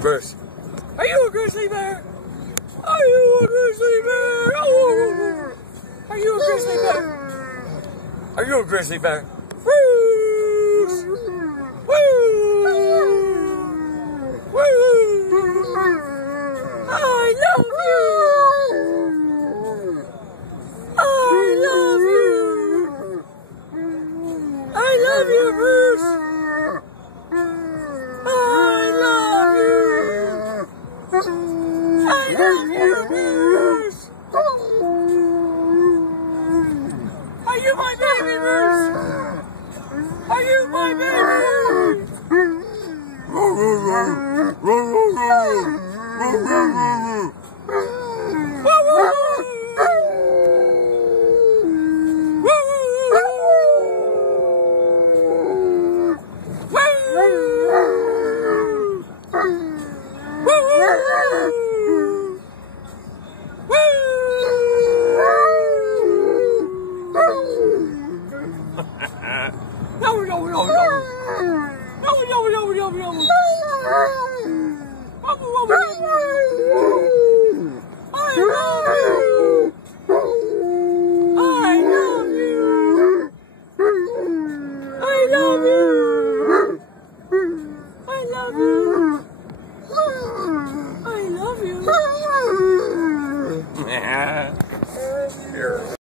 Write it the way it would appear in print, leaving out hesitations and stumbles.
Bruce, are you a grizzly bear? Are you a grizzly bear? Oh. Are you a grizzly bear? Are you a grizzly bear? Bruce! Woo! Woo! I love you! I love you! I love you, Bruce! I love you! I love you, Bruce! Are you my baby, Bruce? Are you my baby? No.